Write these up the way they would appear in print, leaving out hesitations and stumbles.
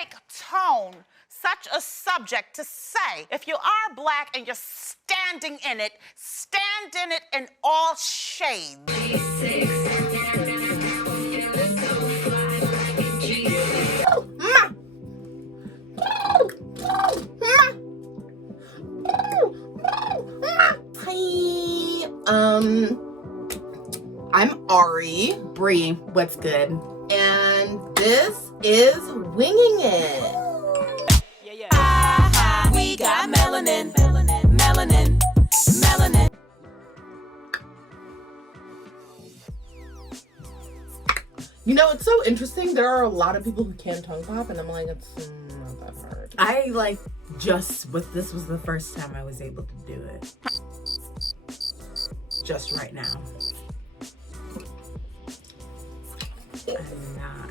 make tone such a subject to say, if you are black and you're standing in it, stand in it in all shades. Hi, I'm Ari. Brie, what's good? And this is Winging It. Yeah. We got melanin. You know, it's so interesting. There are a lot of people who can tongue pop, and I'm like, it's not that hard. This was the first time I was able to do it. Just right now. I'm not.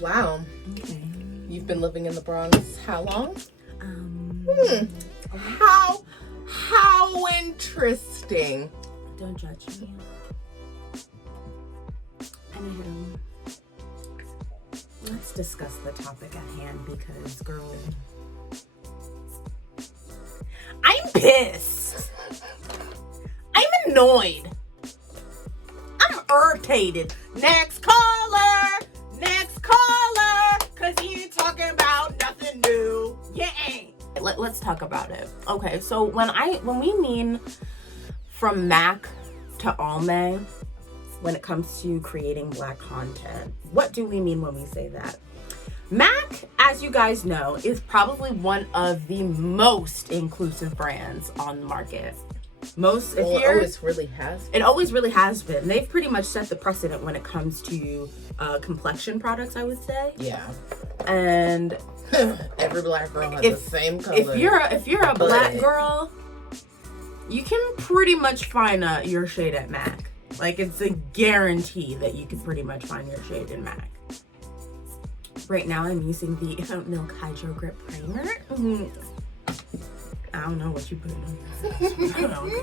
Wow. Okay. You've been living in the Bronx how long? How interesting. Don't judge me. Anywho, let's discuss the topic at hand because, girl, I'm pissed. I'm annoyed. I'm irritated. Next caller, cause you ain't talking about nothing new. You ain't. Let's talk about it. Okay, so when we mean from MAC to Almay, when it comes to creating black content, what do we mean when we say that? MAC, as you guys know, is probably one of the most inclusive brands on the market. It always really has. It always really has been. They've pretty much set the precedent when it comes to complexion products, I would say. Yeah. And every black girl has the same color. If you're a black girl, you can pretty much find your shade at MAC. Like, it's a guarantee that you can pretty much find your shade in MAC. Right now, I'm using the Milk Hydro Grip Primer. I don't know what you put on. Okay.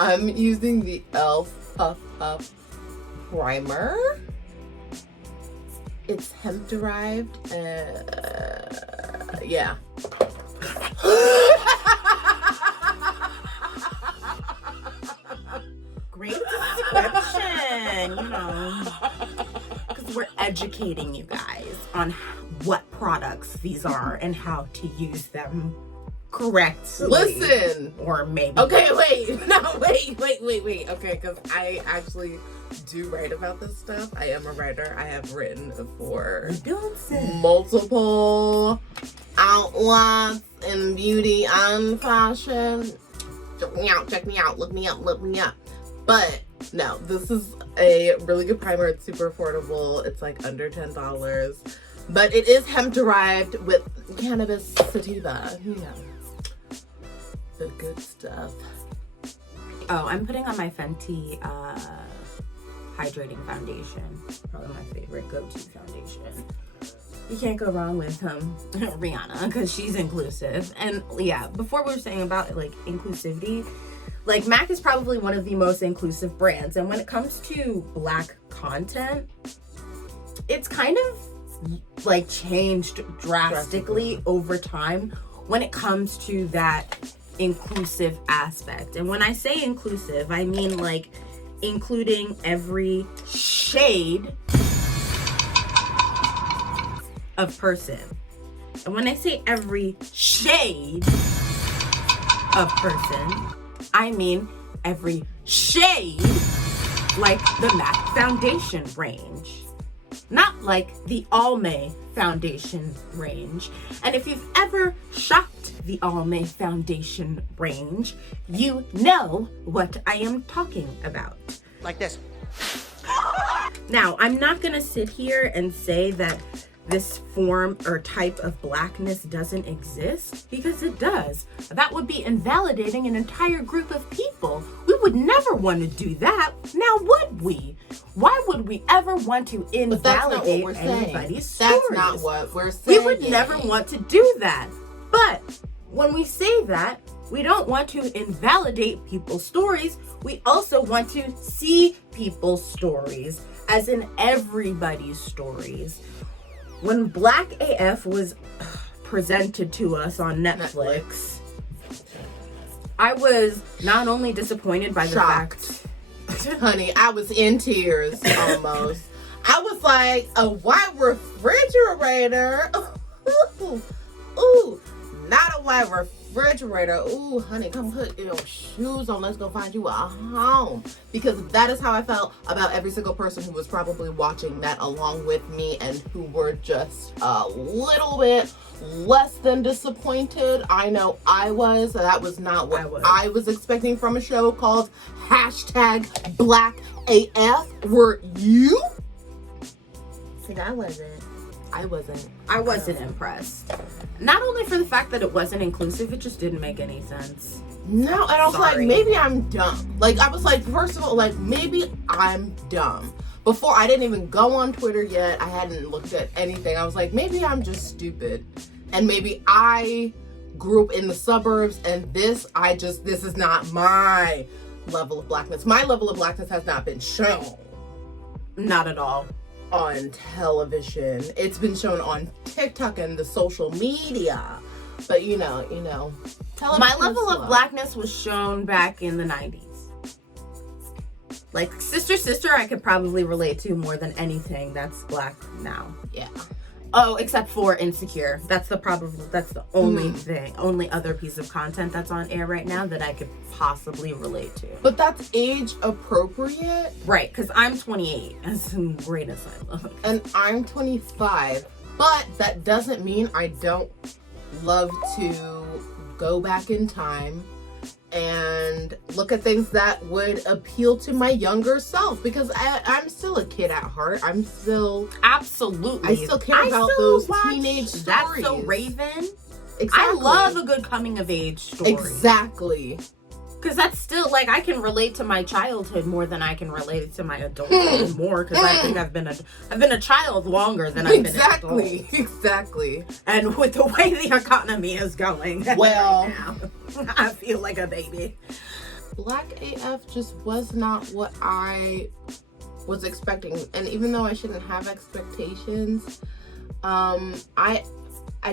I'm using the e.l.f. Puff Up Primer. It's hemp derived. Yeah. Great description, you know. Because we're educating you guys on what products these are and how to use them correctly. Listen. Or maybe. Okay, wait. No, wait. Okay, because I actually do write about this stuff. I am a writer. I have written for multiple outlets in beauty and fashion. Check me out, look me up. But no, this is a really good primer. It's super affordable. It's like under $10. But it is hemp derived with cannabis sativa. You know, the good stuff. Oh, I'm putting on my Fenty hydrating foundation. Probably my favorite go-to foundation. You can't go wrong with Rihanna because she's inclusive. And yeah, before we were saying about like inclusivity, like MAC is probably one of the most inclusive brands. And when it comes to black content, it's kind of like changed drastically over time when it comes to that inclusive aspect. And when I say inclusive, I mean like including every shade of person. And when I say every shade of person, I mean every shade like the MAC foundation range. Not like the Almay foundation range. And if you've ever shopped the Almay foundation range, you know what I am talking about. Like this. Now, I'm not gonna sit here and say that this form or type of blackness doesn't exist, because it does. That would be invalidating an entire group of people. We would never want to do that. Now would we? Why would we ever want to invalidate anybody's stories? That's not what we're saying. We would never want to do that. But when we say that, we don't want to invalidate people's stories. We also want to see people's stories as in everybody's stories, when Black AF was presented to us on Netflix, I was not only disappointed by the fact... Honey, I was in tears almost. I was like, a white refrigerator? Ooh, not a white refrigerator. Ooh, honey, come put your shoes on. Let's go find you a home. Because that is how I felt about every single person who was probably watching that along with me and who were just a little bit less than disappointed. I know I was. That was not what I was expecting from a show called #Black AF. Were you? See, I wasn't. I wasn't impressed. Not only for the fact that it wasn't inclusive, it just didn't make any sense. No, and I was like, maybe I'm dumb. Like, I was like, first of all, like, maybe I'm dumb. Before, I didn't even go on Twitter yet. I hadn't looked at anything. I was like, maybe I'm just stupid. And maybe I grew up in the suburbs and this is not my level of blackness. My level of blackness has not been shown. Not at all. On television. It's been shown on TikTok and the social media. But you know, my level of blackness was shown back in the 90s. Like Sister, I could probably relate to more than anything that's black now. Yeah. Oh, except for Insecure. That's the only thing, only other piece of content that's on air right now that I could possibly relate to. But that's age appropriate. Right, because I'm 28, as great as I look. And I'm 25. But that doesn't mean I don't love to go back in time and look at things that would appeal to my younger self, because I'm still a kid at heart. I'm still absolutely. I still care about those teenage stories. That's So Raven. Exactly. I love a good coming of age story. Exactly. Because that's still, like, I can relate to my childhood more than I can relate to my adulthood more, because I think I've been a child longer than I've been an adult. Exactly. And with the way the economy is going, well, right now, I feel like a baby. Black AF just was not what I was expecting, and even though I shouldn't have expectations, I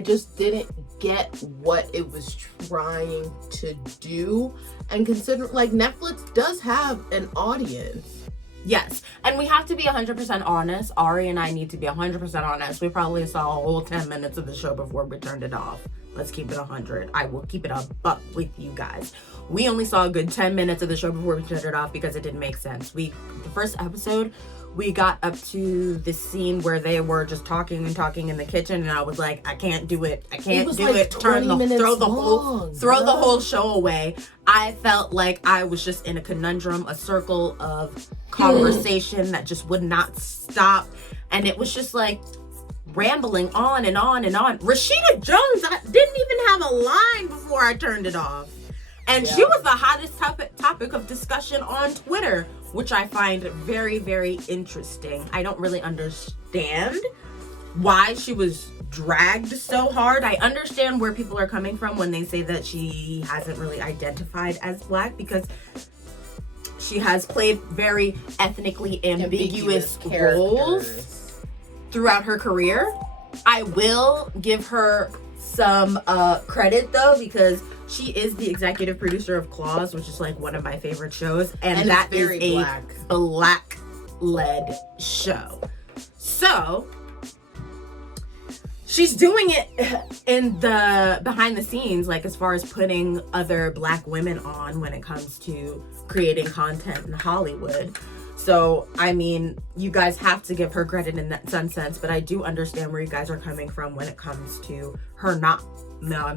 just didn't get what it was trying to do. And consider, like, Netflix does have an audience. Yes, and we have to be 100% honest. Ari and I need to be 100% honest. We probably saw a whole 10 minutes of the show before we turned it off. Let's keep it 100. I will keep it a buck with you guys. We only saw a good 10 minutes of the show before we turned it off because it didn't make sense. The first episode, we got up to the scene where they were just talking in the kitchen, and I was like, I can't do it. I can't do it. Throw the whole show away. I felt like I was just in a conundrum, a circle of conversation that just would not stop, and it was just like rambling on and on and on. Rashida Jones, I didn't even have a line before I turned it off. And she was the hottest topic of discussion on Twitter, which I find very, very interesting. I don't really understand why she was dragged so hard. I understand where people are coming from when they say that she hasn't really identified as black, because she has played very ethnically ambiguous roles throughout her career. I will give her some credit though, because she is the executive producer of Claws, which is like one of my favorite shows, and that is a black-led show. So she's doing it in the behind the scenes, like as far as putting other black women on when it comes to creating content in Hollywood. So, I mean, you guys have to give her credit in that sense, but I do understand where you guys are coming from when it comes to her not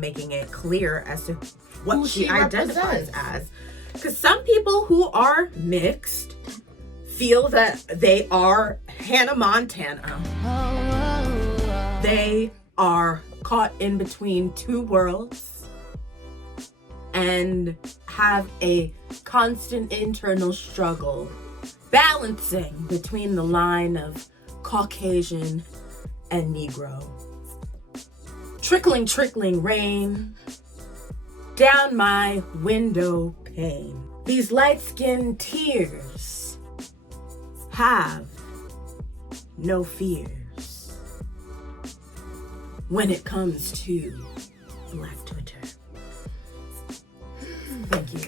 making it clear as to what she identifies as. Because some people who are mixed feel that they are Hannah Montana. They are caught in between two worlds and have a constant internal struggle balancing between the line of Caucasian and Negro. Trickling, trickling rain down my window pane. These light-skinned tears have no fears when it comes to Black Twitter. Thank you.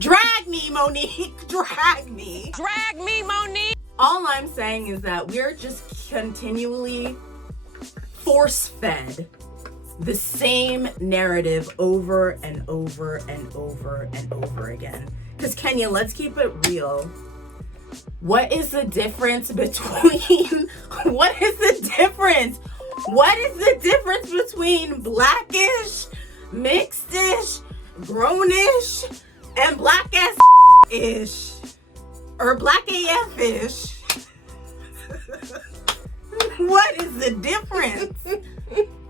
Drag me, Monique. Drag me. Drag me, Monique. All I'm saying is that we're just continually force-fed the same narrative over and over and over and over again. Because Kenya, let's keep it real. What is the difference between what is the difference between blackish, mixed-ish, grown-ish, and black-ass ish? Or black AF-ish? What is the difference?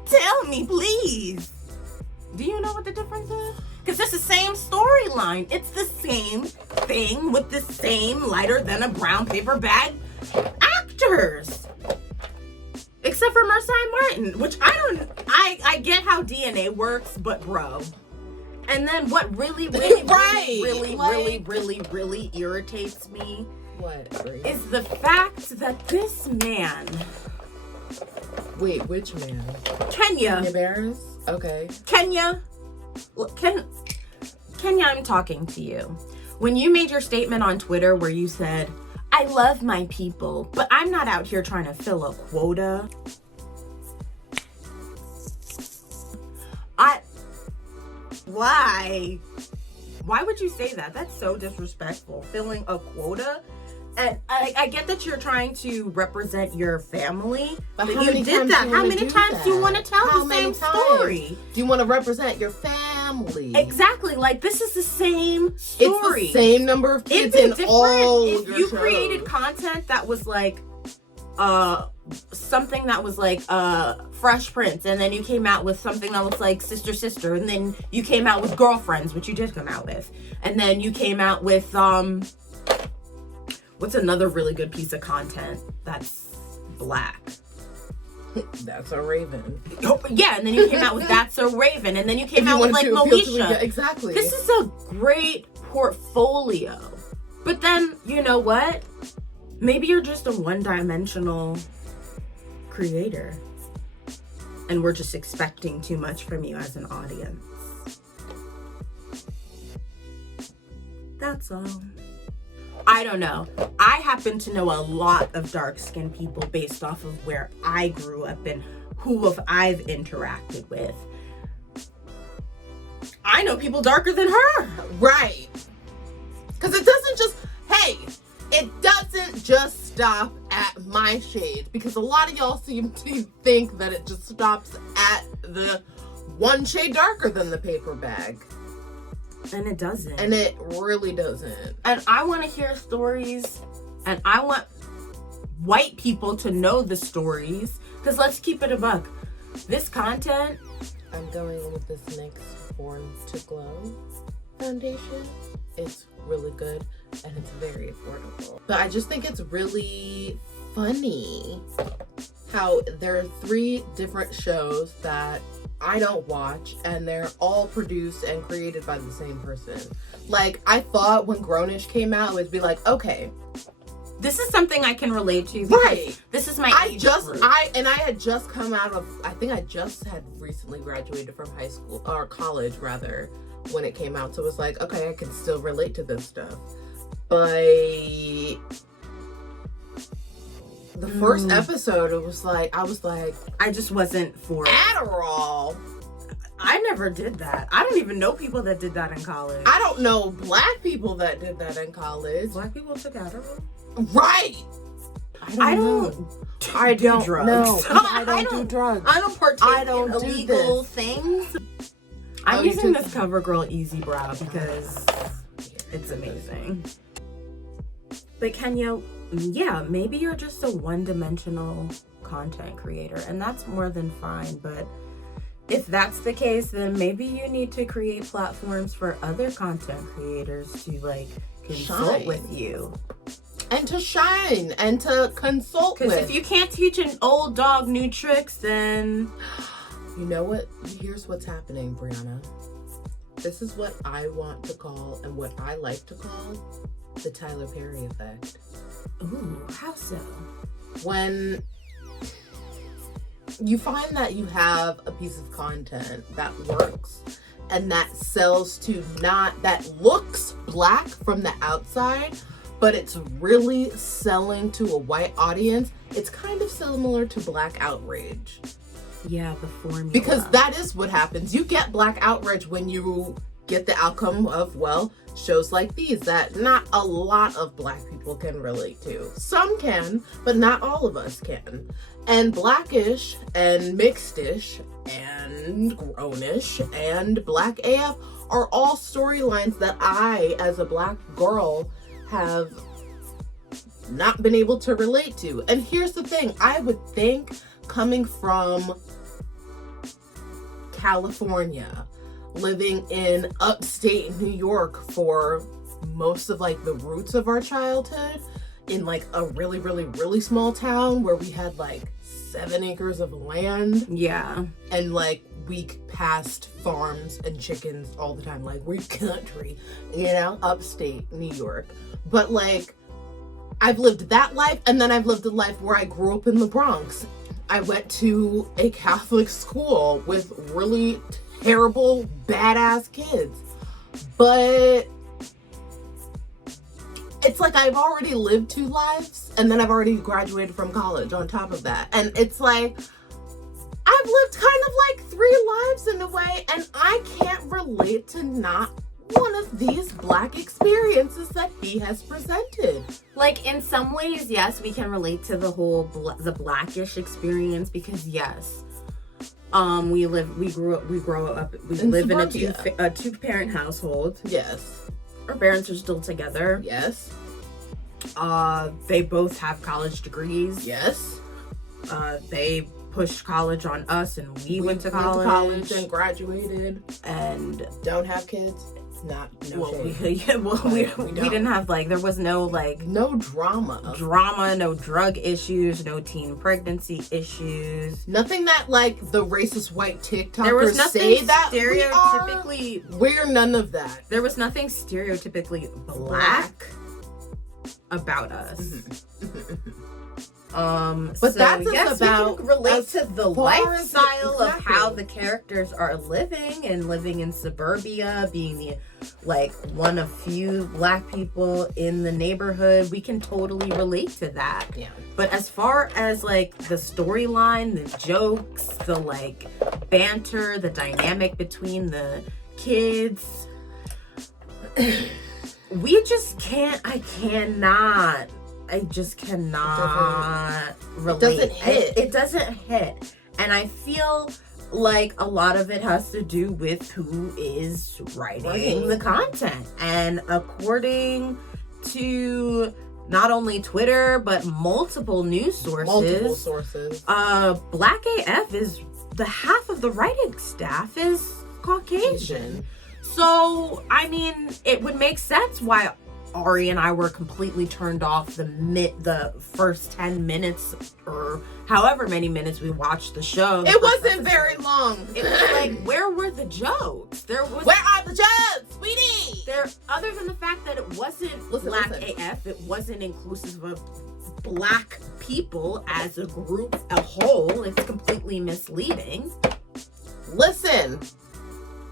Tell me, please. Do you know what the difference is? Because it's the same storyline. It's the same thing with the same lighter than a brown paper bag actors. Except for Marseille Martin, which I get how DNA works, but bro. And then what really irritates me is the fact that this man. Wait, which man? Kenya. Barris? Okay. Kenya, I'm talking to you. When you made your statement on Twitter where you said, I love my people, but I'm not out here trying to fill a quota. Why? Why would you say that? That's so disrespectful. Filling a quota? And I get that you're trying to represent your family, but you did that. How many times do you want to tell the same story? Do you want to represent your family? Exactly. Like, this is the same story. It's the same number of kids in all if your you shows. created content that was like something that was like Fresh Prince, and then you came out with something that was like Sister, and then you came out with Girlfriends, which you did come out with, and then you came out with what's another really good piece of content that's black? That's a Raven. Oh, yeah, and then you came out with That's a Raven, and then you came out with like Moesha. Yeah, exactly. This is a great portfolio. But then, you know what? Maybe you're just a one-dimensional creator. And we're just expecting too much from you as an audience. That's all. I don't know. I happen to know a lot of dark-skinned people based off of where I grew up and who I've interacted with. I know people darker than her. Right. Because it doesn't just stop at my shade. Because a lot of y'all seem to think that it just stops at the one shade darker than the paper bag. And it doesn't. And it really doesn't. And I want to hear stories, and I want white people to know the stories. Because let's keep it a buck. This content... I'm going with this NYX Born to Glow foundation. It's really good, and it's very affordable. But I just think it's really funny how there are 3 different shows that I don't watch, and they're all produced and created by the same person. Like, I thought when Grownish came out, it would be like, okay, this is something I can relate to. Right. This is my age group. I had just come out of, I think I just had recently graduated from high school, or college rather, when it came out. So it was like, okay, I can still relate to this stuff. But the first episode, it was like, I was like, I just wasn't for it. Adderall. I never did that. I don't even know people that did that in college. I don't know black people that did that in college. Black people took Adderall? Right. I don't do drugs. No, I don't do drugs. I don't partake in illegal things. I'm using this CoverGirl Easy Brow because it's amazing. But Kenya, yeah, maybe you're just a one-dimensional content creator, and that's more than fine. But if that's the case, then maybe you need to create platforms for other content creators to like consult with you. And to shine and to consult with. Because if you can't teach an old dog new tricks, then... You know what? Here's what's happening, Brianna. This is what I want to call, and what I like to call, the Tyler Perry effect. Ooh, how so? When you find that you have a piece of content that works and that sells to that looks black from the outside, but it's really selling to a white audience, it's kind of similar to Black outrage. Yeah, the formula. Because that is what happens. You get Black outrage when you get the outcome of, well, shows like these that not a lot of Black people can relate to. Some can, but not all of us can. And Blackish and Mixedish and Grownish and Black AF are all storylines that I, as a Black girl, have not been able to relate to. And here's the thing, I would think, coming from California, living in upstate New York for most of like the roots of our childhood, in like a really, really, really small town where we had like 7 acres of land. Yeah. And like we passed farms and chickens all the time. Like, we're country, you know, upstate New York. But like, I've lived that life, and then I've lived a life where I grew up in the Bronx. I went to a Catholic school with really terrible, badass kids. But it's like I've already lived 2 lives, and then I've already graduated from college on top of that. And it's like, I've lived kind of like 3 lives in a way, and I can't relate to not one of these Black experiences that he has presented. Like, in some ways, yes, we can relate to the whole the Blackish experience, because yes, we live in suburbia. a 2-parent household. Yes. Our parents are still together. Yes. They both have college degrees. Yes. They pushed college on us, and we went to college and graduated and don't have kids. No we shade. we didn't have, like, there was no like no drama, no drug issues, no teen pregnancy issues, nothing that like the racist white TikTokers there was nothing say that stereotypically we're none of that. There was nothing stereotypically black about us. But so that's yes, about we can relate to the lifestyle of exactly. how the characters are living in suburbia, being the like one of few Black people in the neighborhood. We can totally relate to that. Yeah. But as far as like the storyline, the jokes, the like banter, the dynamic between the kids, we just can't. I just cannot relate. It doesn't hit. And I feel like a lot of it has to do with who is writing the content. And according to not only Twitter, but multiple news sources. Black AF is the half of the writing staff is Caucasian. So, I mean, it would make sense why Ari and I were completely turned off the first 10 minutes or however many minutes we watched the show. It wasn't very long. It was like, where were the jokes? Where are the jokes, sweetie? Other than the fact that it wasn't Black AF, it wasn't inclusive of Black people as a group, a whole. It's completely misleading. Listen.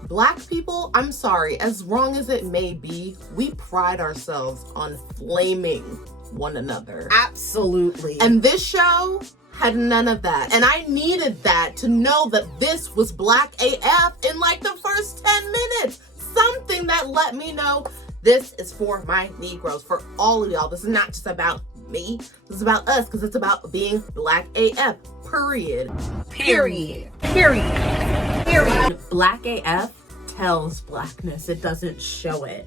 Black people, I'm sorry, as wrong as it may be, we pride ourselves on flaming one another. Absolutely. And this show had none of that. And I needed that to know that this was Black AF in like the first 10 minutes. Something that let me know this is for my Negroes, for all of y'all. This is not just about me. This is about us, because it's about being Black AF. Period. Black AF tells Blackness. It doesn't show it.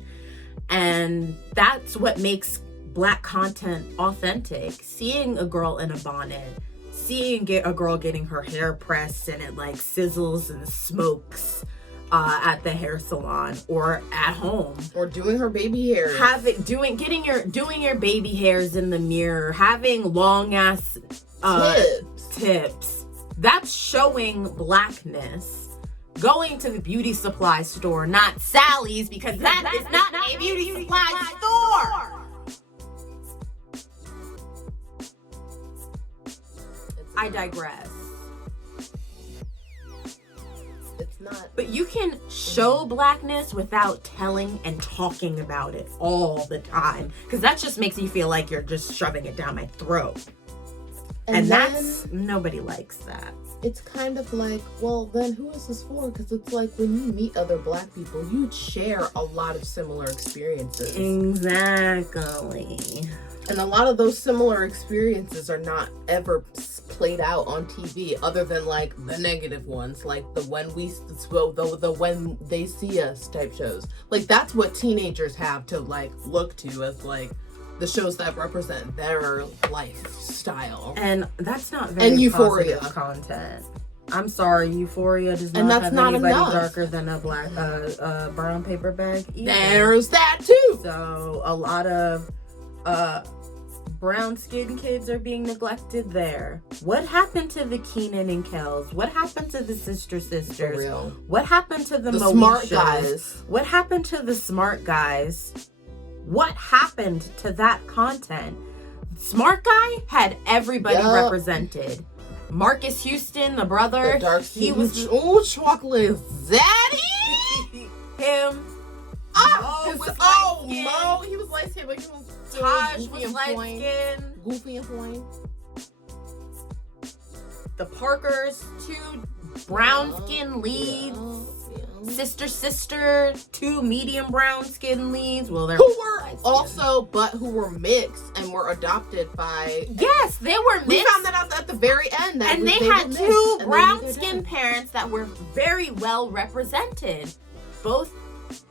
And that's what makes Black content authentic. Seeing a girl in a bonnet, seeing a girl getting her hair pressed and it like sizzles and smokes at the hair salon or at home, or doing her baby hair, doing your baby hairs in the mirror, having long ass tips. That's showing Blackness. going to the beauty supply store, not Sally's, because that is not a beauty supply store. I digress. It's not. But you can show blackness without telling and talking about it all the time, because that just makes you feel like you're just shoving it down my throat. And that's, nobody likes that. It's kind of like, well, then who is this for? Because it's like when you meet other black people, you share a lot of similar experiences. Exactly. And a lot of those similar experiences are not ever played out on TV, other than like the negative ones, like the when they see us type shows. Like that's what teenagers have to like look to as like the shows that represent their lifestyle. And that's not very Euphoria content. I'm sorry, Euphoria does not and that's have not anybody enough. darker than a black brown paper bag either. There's that too. So a lot of brown skinned kids are being neglected there. What happened to the Keenan and Kels? What happened to the sisters? For real. What happened to the smart Moeshas? guys? What happened to the smart guys? What happened to that content? Smart guy had everybody represented. Marcus Houston, the brother, The dark he was chocolate zaddy. him. Mo, he was light skinned, but he was Taj was light skinned. Goofy and point. The Parkers, two brown skin leads. Sister, two medium brown skin leads. Well, they're who were also, but who were mixed and were adopted by. Yes, they were mixed. We found that out at the very end. And they had two brown skin parents that were very well represented. Both.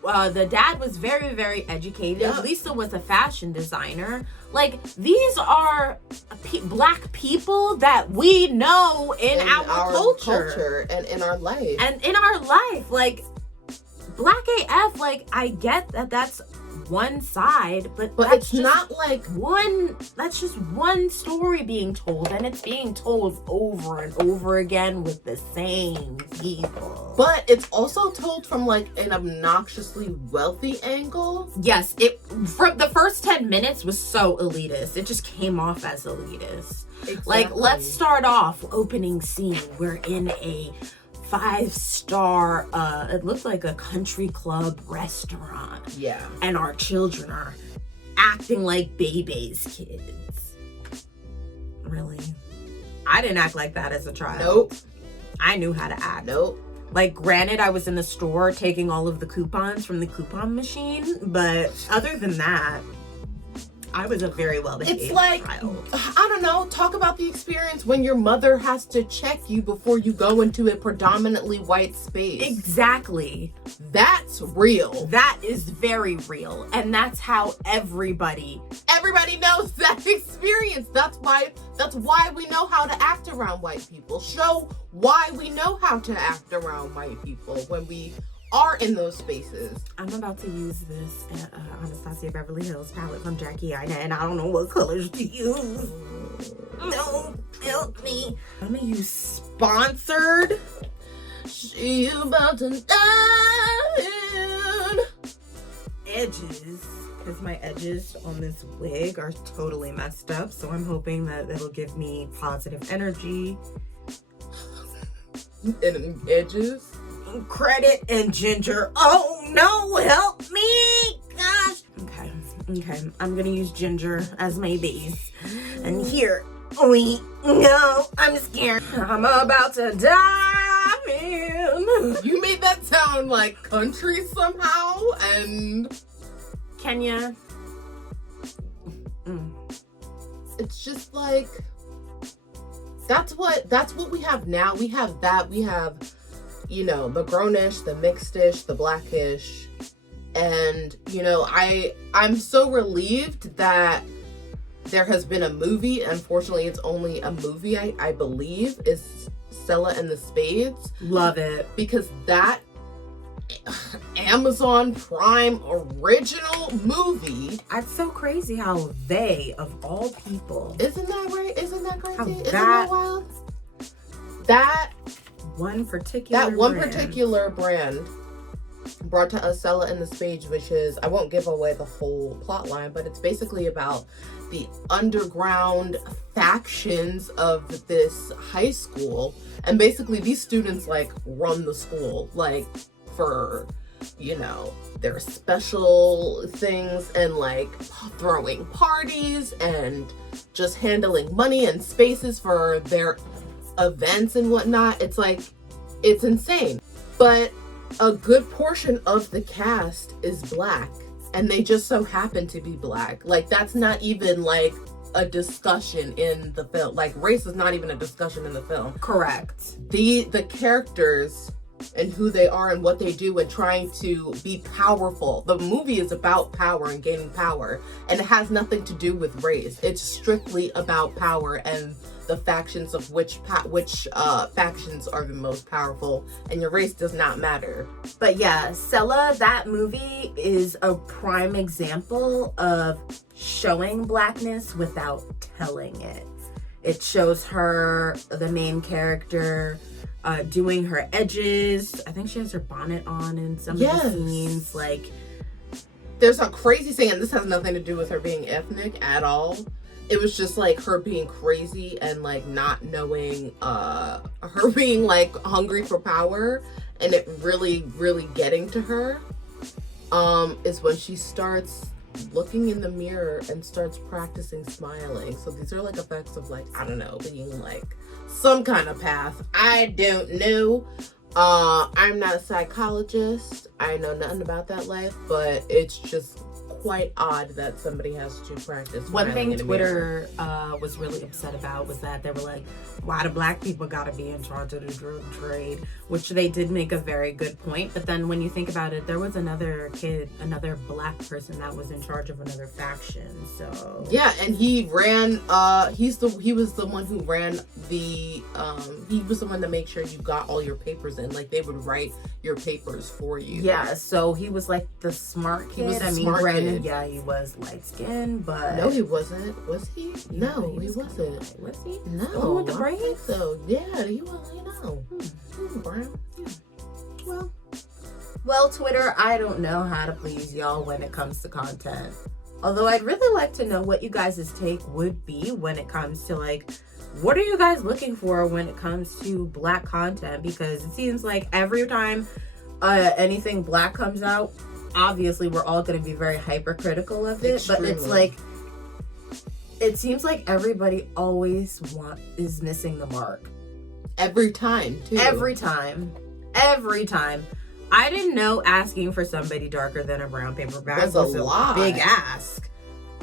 The dad was very, very educated. Yep. Lisa was a fashion designer. Like, these are black people that we know in our culture and in our life. And in our life, like, Black AF, like, I get that that's one side, but it's not like that's just one story being told, and it's being told over and over again with the same people. But it's also told from like an obnoxiously wealthy angle. Yes, it from the first 10 minutes was so elitist. It just came off as elitist. Exactly. Like, let's start off opening scene. We're in a 5-star it looked like a country club restaurant. Yeah. And our children are acting like Bebe's kids. Really? I didn't act like that as a child. Nope. I knew how to act. Nope. Like, granted, I was in the store taking all of the coupons from the coupon machine, but other than that, I was a very well-behaved It's like, child. I don't know, talk about the experience when your mother has to check you before you go into a predominantly white space. Exactly. That's real. That is very real. And that's how everybody knows that experience. That's why we know how to act around white people. Show why we know how to act around white people when we are in those spaces. I'm about to use this Anastasia Beverly Hills palette from Jackie Aina, and I don't know what colors to use. No, help me. I'm gonna use Sponsored. She about to die. Edges, because my edges on this wig are totally messed up, so I'm hoping that it'll give me positive energy. And edges. Credit and ginger. Oh no, help me! Gosh. Okay. I'm gonna use ginger as my base. And here we go. I'm scared. I'm about to die, man. You made that sound like country somehow, and Kenya. it's just like that's what we have now. We have that. We have, you know, the grownish, the mixedish, the blackish. And, you know, I'm so relieved that there has been a movie. Unfortunately, it's only a movie, I believe, is Stella and the Spades. Love it. Because that Amazon Prime original movie. It's so crazy how they, of all people. Isn't that right? Isn't that crazy? How Isn't that wild? That one particular That one brand. particular brand brought to us Sella and the Spades, which is, I won't give away the whole plot line, but it's basically about the underground factions of this high school. And basically these students like run the school, like for, you know, their special things and like throwing parties and just handling money and spaces for their events and whatnot. It's like, it's insane. But a good portion of the cast is black, and they just so happen to be black. Like, that's not even like a discussion in the film. Like, race is not even a discussion in the film. Correct. The characters and who they are and what they do and trying to be powerful. The movie is about power and gaining power, and it has nothing to do with race. It's strictly about power and the factions of which factions are the most powerful, and your race does not matter. But yeah, Sella, that movie is a prime example of showing blackness without telling it. It shows her, the main character, doing her edges. I think she has her bonnet on in some of the scenes. Like, there's a crazy scene, and this has nothing to do with her being ethnic at all. It was just like her being crazy and like not knowing, her being like hungry for power, and it really, really getting to her, is when she starts looking in the mirror and starts practicing smiling. So these are like effects of like, I don't know, being like some kind of path. I don't know. I'm not a psychologist. I know nothing about that life, but it's just quite odd that somebody has to practice. One thing Twitter was really upset about was that they were like, why do black people gotta be in charge of the drug trade? Which they did make a very good point. But then when you think about it, there was another black person that was in charge of another faction. So yeah, and he ran, he was the one who ran the, he was the one to make sure you got all your papers in. Like, they would write your papers for you. Yeah, so he was like the smart kid. He was the smart kid. Granted, yeah, he was light skinned, but no, he wasn't. Was he? Yeah, No, he wasn't. Was he? No, The one with the I don't braids? think so. Yeah, he was. You know, brown. Yeah. Well, Twitter, I don't know how to please y'all when it comes to content. Although I'd really like to know what you guys' take would be when it comes to like, what are you guys looking for when it comes to black content? Because it seems like every time anything black comes out, obviously we're all going to be very hypercritical of it. Extremely. But it's like, it seems like everybody always is missing the mark. Every time, too. Every time. I didn't know asking for somebody darker than a brown paper bag was a lot. big ask.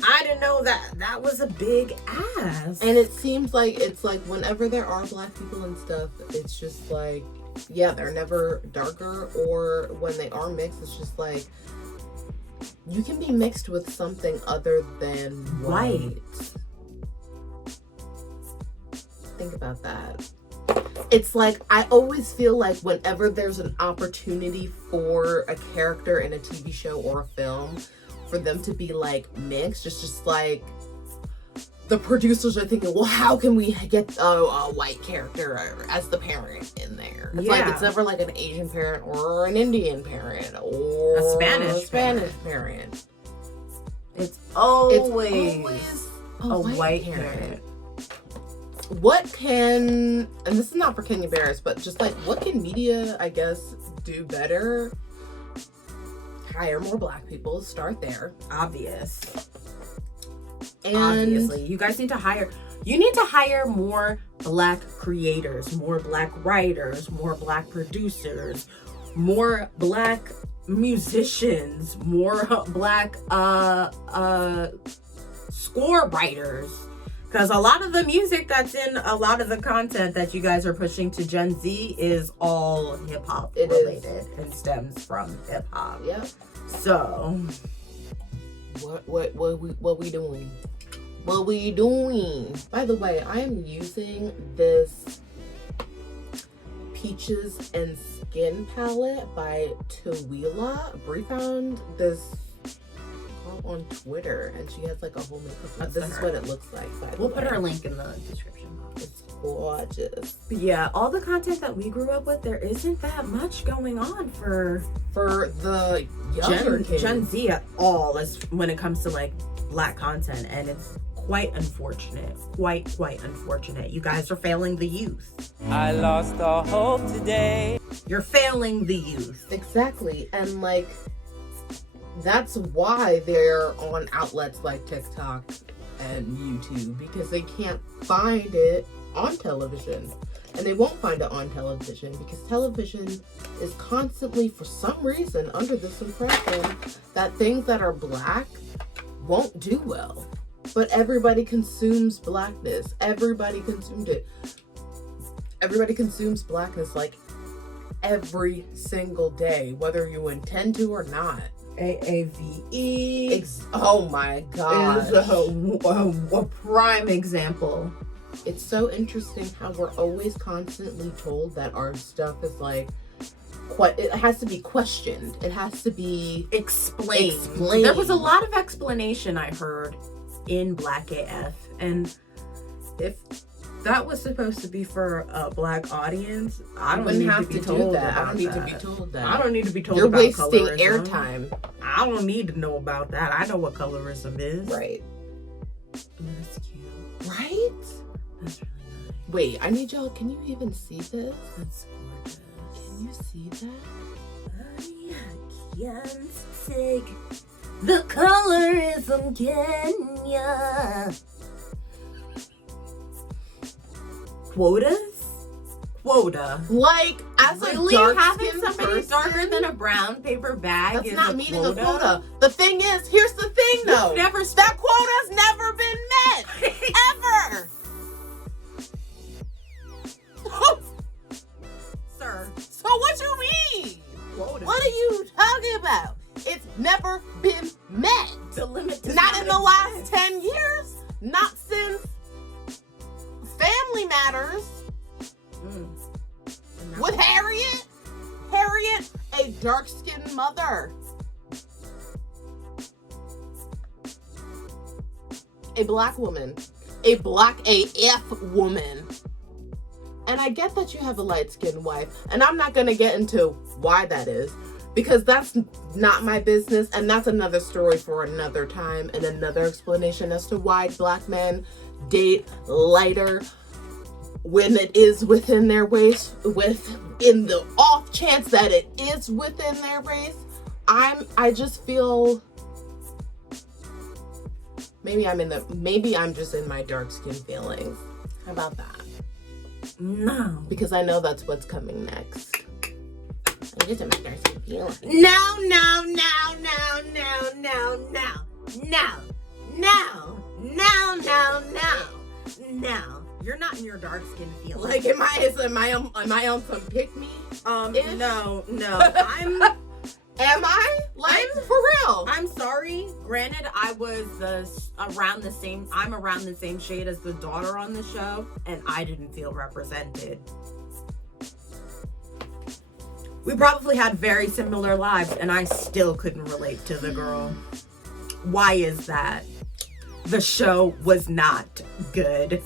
I didn't know that was a big ask. And it seems like it's like whenever there are black people and stuff, it's just like, yeah, they're never darker, or when they are mixed, it's just like, you can be mixed with something other than white. Think about that. It's like, I always feel like whenever there's an opportunity for a character in a TV show or a film, for them to be like mixed, it's just like, the producers are thinking, well, how can we get a white character as the parent in there? It's like, it's never like an Asian parent or an Indian parent or a Spanish parent. It's always a white parent. What can, and this is not for Kenya Barris, but just like, what can media, I guess, do better? Hire more black people, start there. Obviously, you guys need to hire more black creators, more black writers, more black producers, more black musicians, more black score writers. Because a lot of the music that's in a lot of the content that you guys are pushing to Gen Z is all hip-hop related and stems from hip-hop. Yeah. So what we doing? What we doing? By the way, I am using this Peaches and Skin palette by Tawila. Brie found this herself on Twitter, and she has like a whole makeup. That's This to is her. what it looks like. By the We'll way. put her link in the description box. It's gorgeous. But yeah, all the content that we grew up with, there isn't that much going on for the younger kids. Gen Z at all, as when it comes to like Black content, and it's quite unfortunate. Quite unfortunate. You guys are failing the youth. I lost all hope today. You're failing the youth. Exactly, and like that's why they're on outlets like TikTok and YouTube, because they can't find it on television. And they won't find it on television because television is constantly, for some reason, under this impression that things that are Black won't do well. But everybody consumes Blackness. Everybody consumed it. Everybody consumes Blackness like every single day, whether you intend to or not. AAVE Oh my God. is a prime example. It's so interesting how we're always constantly told that our stuff is like, it has to be questioned. It has to be Explained. Explained. There was a lot of explanation I heard in Black AF, and if that was supposed to be for a Black audience, I don't wouldn't need have to be to told do that. about I don't need that. to be told that. I don't need to be told You're about wasting colorism. airtime. I don't need to know about that. I know what colorism is. Right. That's cute. Right? That's really nice. Wait, I need y'all. Can you even see this? That's gorgeous. Can you see that? I can't take the colorism, can ya? Quotas? Quota. Like, as Really? a dark Having skinned somebody person, darker than a brown paper bag that's is not a meeting quota? a quota. The thing is, here's the thing though. You've never That quota's never been met. Ever. Sir. So what you mean? Quota. What are you talking about? It's never been met. The limit does Not in the last exist. 10 years. Not since Family Matters with Harriet. Harriet, a dark-skinned mother. A Black woman. A Black AF woman. And I get that you have a light-skinned wife, and I'm not going to get into why that is, because that's not my business, and that's another story for another time, and another explanation as to why Black men date lighter when it is within their race, in the off chance that it is within their race. I just feel maybe I'm just in my dark skin feelings. How about that? No. Because I know that's what's coming next. I'm just in my dark skin feelings. No. You're not in your dark skin feeling. Like, am I on some pick me? No. Am I? Like, for real? I'm sorry. Granted, I'm around the same shade as the daughter on the show, and I didn't feel represented. We probably had very similar lives, and I still couldn't relate to the girl. Why is that? The show was not good.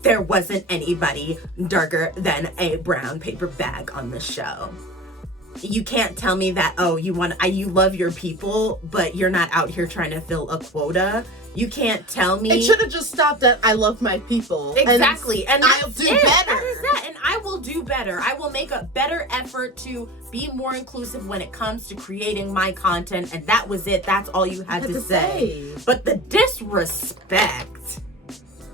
There wasn't anybody darker than a brown paper bag on the show. You can't tell me that, you love your people, but you're not out here trying to fill a quota. You can't tell me. It should have just stopped at I love my people. Exactly. And I'll do better. That is that. And I will do better. I will make a better effort to be more inclusive when it comes to creating my content. And that was it. That's all you had to say. But the disrespect,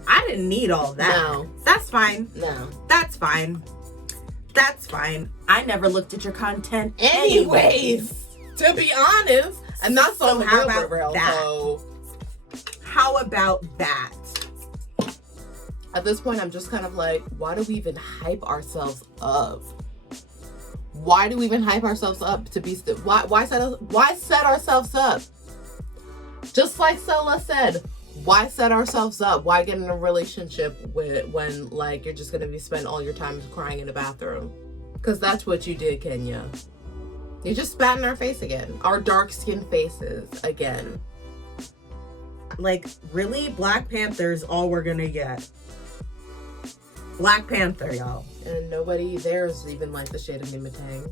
I didn't need all that. No. That's fine. No. That's fine. That's fine. I never looked at your content Anyways, to be honest, and that's on the how real about real. that? So How about that? at this point, I'm just kind of like, why do we even hype ourselves up? Why do we even hype ourselves up to be? Why set ourselves up? Just like Stella said, why set ourselves up? Why get in a relationship when like you're just gonna be spending all your time crying in the bathroom? Because that's what you did, Kenya. You just spat in our face again. Our dark-skinned faces again. Like, really? Black Panther's all we're gonna get. Black Panther, y'all. And nobody there is even like the shade of Nimatang.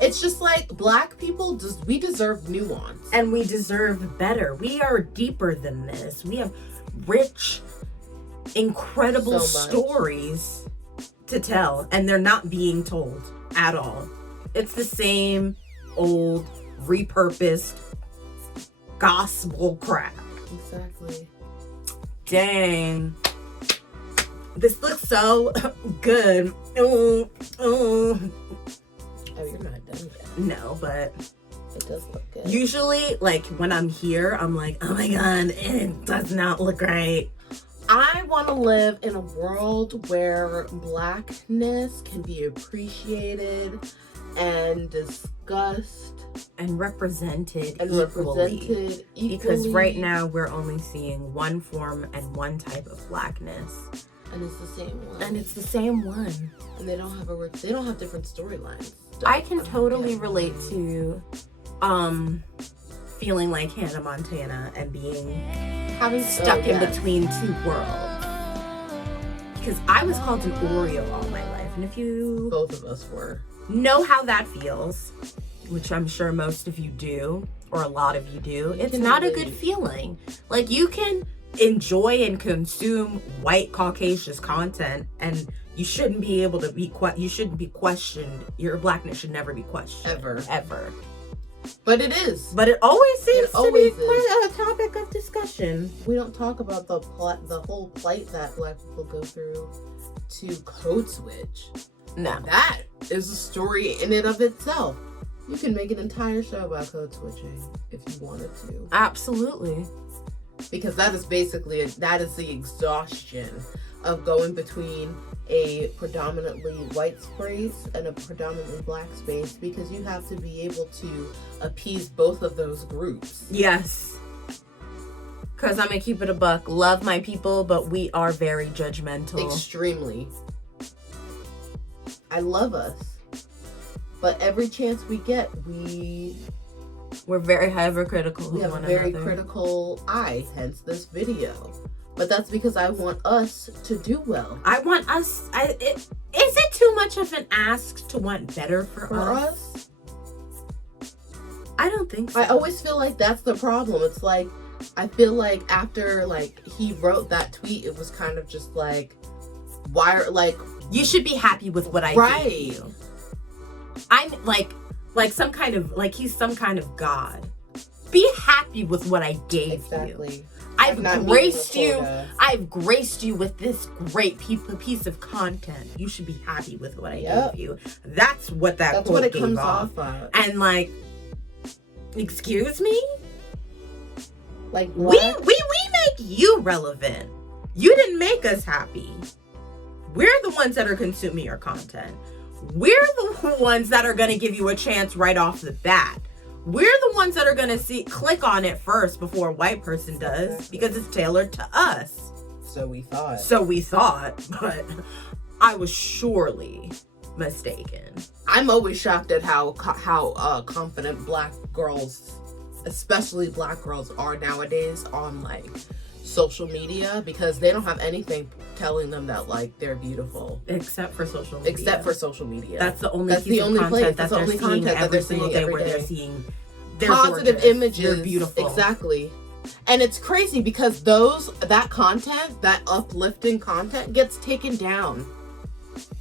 It's just like black people, we deserve nuance. And we deserve better. We are deeper than this. We have rich, incredible stories to tell, and they're not being told at all. It's the same old, repurposed gospel crap. Exactly. Dang. This looks so good. Oh, you're not done yet. No, but it does look good. Usually, like, when I'm here, I'm like, oh my god, it does not look right. I want to live in a world where blackness can be appreciated and discussed and represented equally. Because right now we're only seeing one form and one type of blackness. And it's the same one. And it's the same one. And they don't have different storylines. I can totally relate to feeling like Hannah Montana and having stuck in between two worlds. Because I was called an Oreo all my life. And if you both of us were know how that feels, which I'm sure most of you do, or a lot of you do, it's not a good feeling. Like, you can enjoy and consume white Caucasian content, and you shouldn't be able to you shouldn't be questioned. Your blackness should never be questioned. Ever. But it is. But it always seems to be a topic of discussion. We don't talk about the whole plight that black people go through to code switch. No. That is a story in and of itself. You can make an entire show about code switching if you wanted to. Absolutely. Because that is basically the exhaustion of going between a predominantly white space and a predominantly black space, because you have to be able to appease both of those groups. Yes. Because I'm gonna keep it a buck. Love my people, but we are very judgmental. Extremely. I love us, but every chance we get, we're very hypercritical. We have a very critical eye, hence this video. But that's because I want us to do well. I want us. Is it too much of an ask to want better for us? I don't think so. I always feel like that's the problem. It's like, I feel like after he wrote that tweet, it was kind of just like, you should be happy with what I gave you. I'm like some kind of, he's some kind of god. Be happy with what I gave you. I've graced you with this great piece of content. You should be happy with what I gave you. That's what That's what it comes off of. And excuse me? Like, we make you relevant. You didn't make us happy. We're the ones that are consuming your content. We're the ones that are going to give you a chance right off the bat. We're the ones that are going to click on it first before a white person does, because it's tailored to us. So we thought, but I was surely mistaken. I'm always shocked at how confident black girls, especially black girls, are nowadays on social media, because they don't have anything telling them that they're beautiful except for social media. That's the only content that they're seeing every single day, where they're seeing positive images. They're beautiful. Exactly. And it's crazy because that content, that uplifting content, gets taken down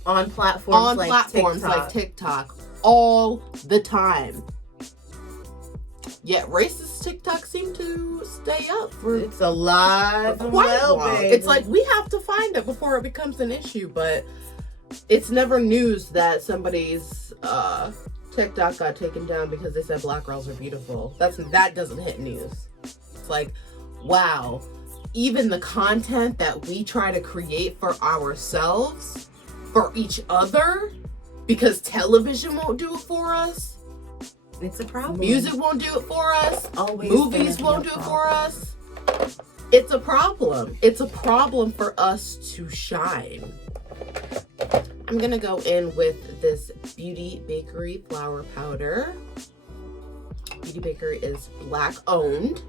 on platforms like TikTok all the time. Yet racist TikTok seem to stay up for it's a lot quite a while. It's like we have to find it before it becomes an issue, but it's never news that somebody's TikTok got taken down because they said black girls are beautiful. That doesn't hit news. It's like, wow, even the content that we try to create for ourselves, for each other, because television won't do it for us. It's a problem. Music won't do it for us. Always movies won't do it for us. It's a problem. It's a problem for us to shine. I'm gonna go in with this Beauty Bakery flour powder. Beauty Bakery is black owned.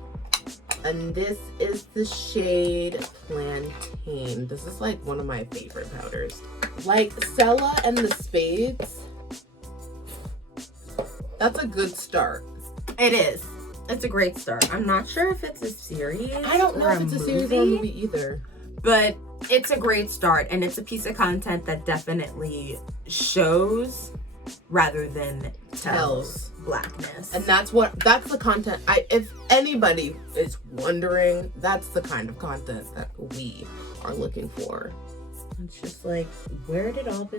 And this is the shade Plantain. This is like one of my favorite powders. Like Sella and the Spades. That's a good start. It is. It's a great start. I'm not sure if it's a series. I don't know if it's a series or a movie either. But it's a great start, and it's a piece of content that definitely shows rather than tells blackness. And that's the content. If anybody is wondering, that's the kind of content that we are looking for. It's just like, where did all of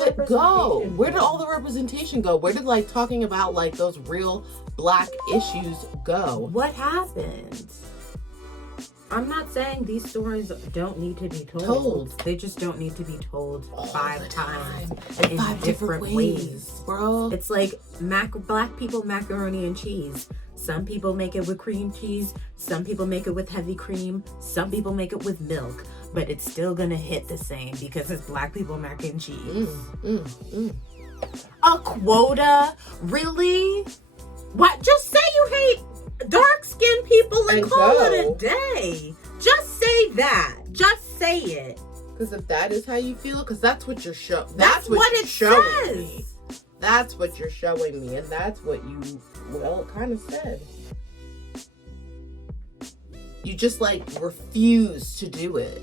it go? Where did all the representation go? Where did like talking about like those real black issues go? What happened? I'm not saying these stories don't need to be told. They just don't need to be told all 5 times in in 5 different ways, bro. It's like black people macaroni and cheese. Some people make it with cream cheese. Some people make it with heavy cream. Some people make it with milk. But it's still gonna hit the same because it's black people mac and cheese. A quota? Really? What? Just say you hate dark-skinned people and call it a day. Just say that. Just say it. Because if that is how you feel, because that's what you're showing. That's what it showing says. me. That's what you're showing me, and that's what you kind of said. You just like refuse to do it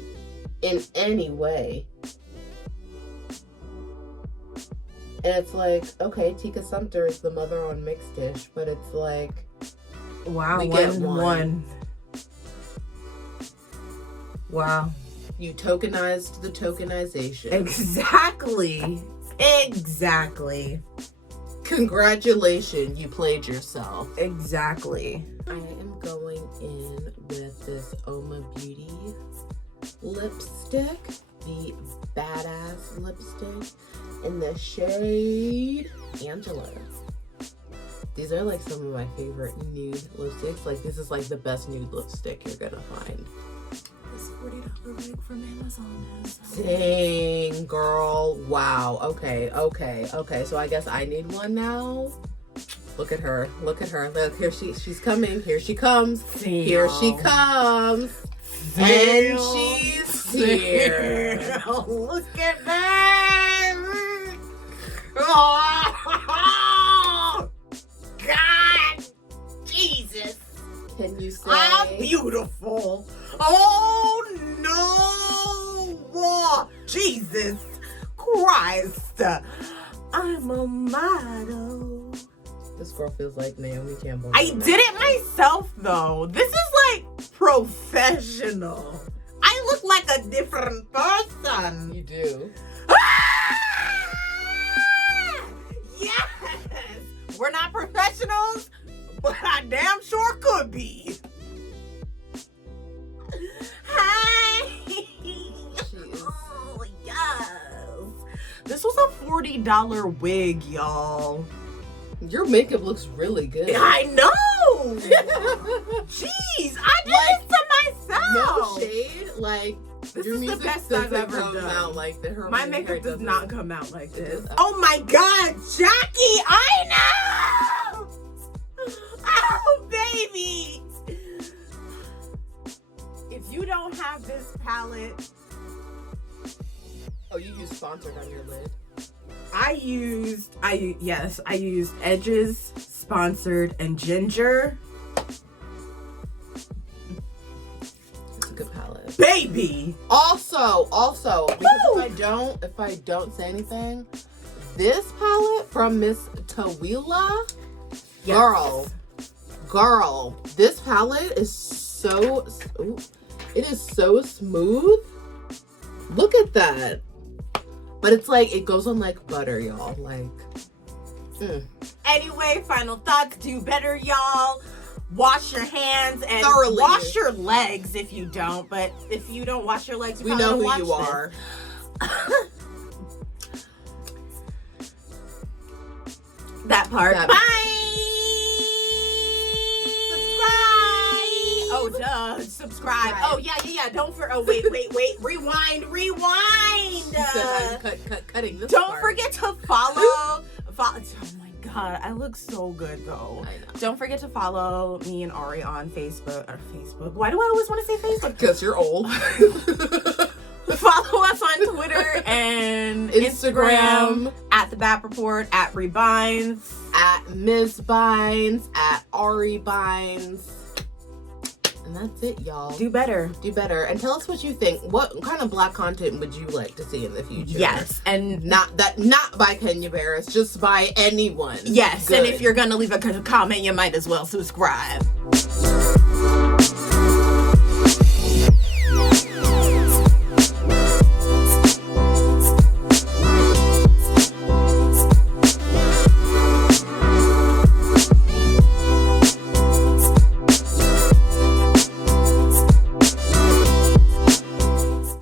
in any way. And it's like, okay, Tika Sumpter is the mother on Mixed Dish, but it's like, wow, we get one. Wow. You tokenized the tokenization. Exactly. Congratulations, you played yourself. Exactly. I am going in with this Oma Beauty lipstick, the Badass lipstick, in the shade Angela. These are like some of my favorite nude lipsticks. Like this is like the best nude lipstick you're gonna find. This $40 wig from Amazon is. Dang, girl. Wow. Okay. So I guess I need one now. Look at her. Look, here she's coming. Here she comes. Here she comes. And she's here. Look at that. Oh, God. Jesus. Can you say I'm beautiful. Oh, no. Jesus Christ. I'm a model. This girl feels like Naomi Campbell. I did it myself, though. This is like professional. I look like a different person. You do. Yes! We're not professionals, but I damn sure could be. Hi! Oh, yes. This was a $40 wig, y'all. Your makeup looks really good. I know! Jeez, I did this to myself! No shade, like, This your is the music best I've doesn't ever come done. out like that. My makeup does not come out like this. does. Oh my God, Jackie, Aina! Oh, baby! If you don't have this palette... Oh, you use Sponsored on your lid. I used Edges, Sponsored, and Ginger. It's a good palette. Baby! Also, because if I don't say anything, this palette from Miss Tawila, Yes. girl, this palette is so smooth. Look at that. But it's like, it goes on like butter, y'all. Like, Anyway, final thoughts. Do better, y'all. Wash your hands and Thoroughly. wash your legs if you don't. But if you don't wash your legs, we know who you are. That part. That- Bye. Oh, duh. Subscribe. Oh, yeah. Don't wait. Rewind. Cutting this Don't part. forget to follow. Oh my God, I look so good though. I know. Don't forget to follow me and Ari on Facebook. Why do I always want to say Facebook? Because you're old. Follow us on Twitter and Instagram at the B.A.P Report, at Brie Bynes, at Ms. Bynes, at Ari Bynes. And that's it, y'all. Do better. Do better. And tell us what you think. What kind of black content would you like to see in the future? Yes. And not by Kenya Barris, just by anyone. yes. Good. And if you're going to leave a comment, you might as well subscribe.